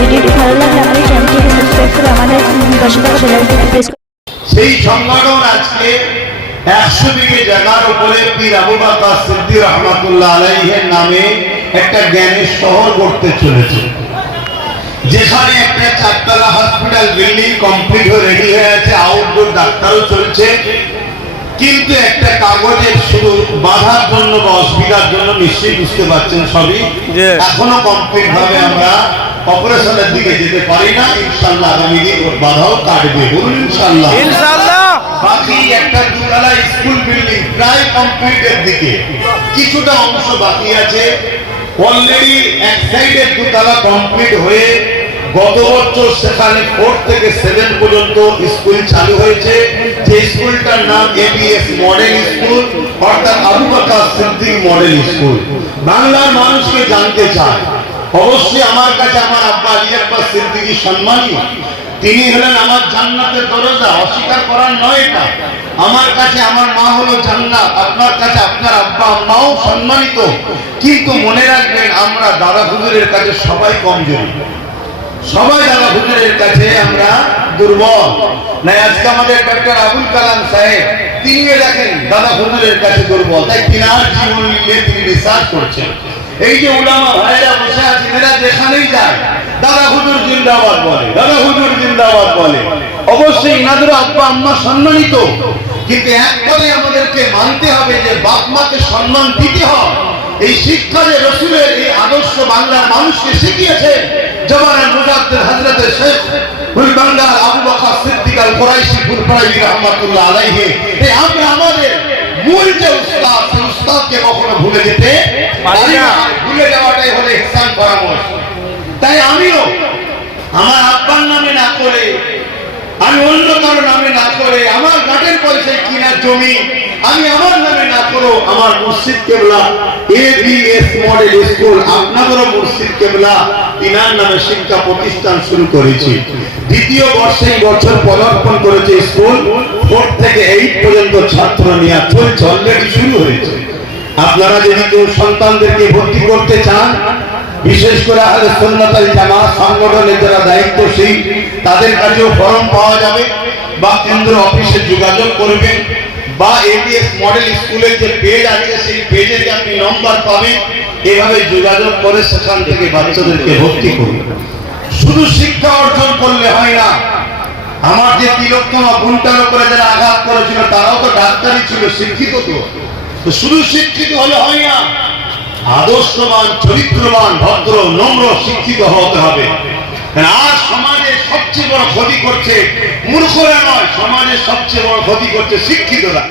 ভিডিওটি ভালো লাগলে আমাদের চ্যানেলটিকে সাবস্ক্রাইব করে আমাদের পাশে থাকা বেল প্রেস সেই সংগঠন আজকে একশো বিঘে জায়গার উপরে পীর আবু বাকর সিদ্দিক রহমাতুল্লাহ আলাইহের নামে একটা জ্ঞানের শহর গড়তে চলেছে। যেখানে একটা চারতলা হসপিটাল বিল্ডিং কমপ্লিট হয়ে রেডি হয়ে আছে আউটডোর ডাক্তারও চলছে। কিন্তু একটা কাগজের শুধু বাধার জন্য বা অসুবিধার জন্য নিশ্চয়ই বুঝতে পারছেন সবই। এখনও কমপ্লিট ভাবে আমরা অপারেশনের দিকে যেতে পারি না ইনশাল্লাহ আগামী দিন ওর বাধাও কাটবে বলুন ইনশাল্লাহ বাকি একটা দুতলা স্কুল বিল্ডিং প্রায় কমপ্লিটের দিকে। কিছুটা অংশ বাকি আছে। অলরেডি এক সাইডের দুতলা কমপ্লিট হয়ে গত বছর সেখানে ফোর থেকে সেভেন পর্যন্ত স্কুল চালু হয়েছে। যে স্কুলটার নাম এবিএস মডেল স্কুল অর্থাৎ আবু বকর সিদ্দিক মডেল স্কুল বাংলার মানুষকে জানতে চায় অবশ্যই আমার কাছে আমার আব্বা আলী আকবর সিদ্দিকী সম্মানীয় তিনি হলেন আমার জান্নাতের দরজা, অস্বীকার করার নয় এটা। আমার কাছে আমার মা হলো জান্নাত, আপনার কাছে আপনার আব্বা আম্মাও সম্মানিত। কিন্তু মনে রাখবেন, আমরা দাদা হুজুরের কাছে সবাই কমজোরি সবাই দাদা হুজুরের কাছে আমরা দুর্বল। না আজকে আমাদের ডক্টর আবুল কালাম সাহেব, তিনিও দেখেন দাদা হুজুরের কাছে দুর্বল। তাই তিনার জীবন নিয়ে তিনি রিসার্চ করছেন। এই যে উলামা ভাইরা বসে আছেন এরা যেখানেই যায়, দাদা হুজুর জিন্দাবাদ বলে, দাদা হুজুর জিন্দাবাদ বলে। অবশ্যই ইনাদের আব্বা আম্মা সম্মানিত, কিন্তু একবারে আমাদেরকে মানতে হবে যে বাপ মাকে সম্মান দিতে হয়। এই শিক্ষা যে রসুলের এই আদর্শ বাংলার মানুষকে শিখিয়েছে জবানের মুজাদ্দের হজরতের শেখ আবু বকর সিদ্দিক আল কুরাইশি রহমাতুল্লাহ আলাইহি এই আমাদের মূল যে উস্তাদ, সেই উস্তাদকে কখনো ভুলে যেতে ভুলে যাওয়াটাই হলো ইহসান পরামর্শ। তাই আমিও আমার আব্বার নামে না করে, আমি অন্য কারও নামে না করে, আমার গাটের পয়সায় কিনা জমি, আমি আমার নামে না করো আমার মসজিদ কেবলা এবিএস মডেল স্কুল, আপনাদেরও মসজিদ কেবলা নামে শিক্ষা প্রতিষ্ঠান শুরু করেছি। দ্বিতীয় বর্ষে এই বছর পদার্পণ করেছে স্কুল ফোর থেকে এইট পর্যন্ত ছাত্র নেওয়া চলছে অলরেডি শুরু হয়েছে। আপনারা কেউ সন্তানদেরকে ভর্তি করতে চান, বিশেষ করে আহলে সুন্নাতাল জামাত, সংগঠনের যারা দায়িত্বশীল, তাদের কাছেও ফর্ম পাওয়া যাবে বা কেন্দ্র অফিসে যোগাযোগ করবেন বা এবিএস মডেল স্কুলের যে পেজ আছে, সেই পেজে যে আপনি নম্বর পাবেন, এভাবে যোগাযোগ করে সেখান থেকে বাচ্চাদেরকে ভর্তি করবেন শুধু শিক্ষা অর্জন করলে হয় না, আমার যে তিলোত্তমা গুণটার উপরে যারা আঘাত করেছিল, তারাও তো ডাক্তারই ছিল, শিক্ষিত তো। শুধু শিক্ষিত হলে হয় না, আদর্শবান, চরিত্রবান, ভদ্র, নম্র, শিক্ষিত হতে হবে। আর সমাজে সবচেয়ে বড় ক্ষতি করছে মূর্খরা নয়, সমাজে সবচেয়ে বড় ক্ষতি করছে শিক্ষিতরা।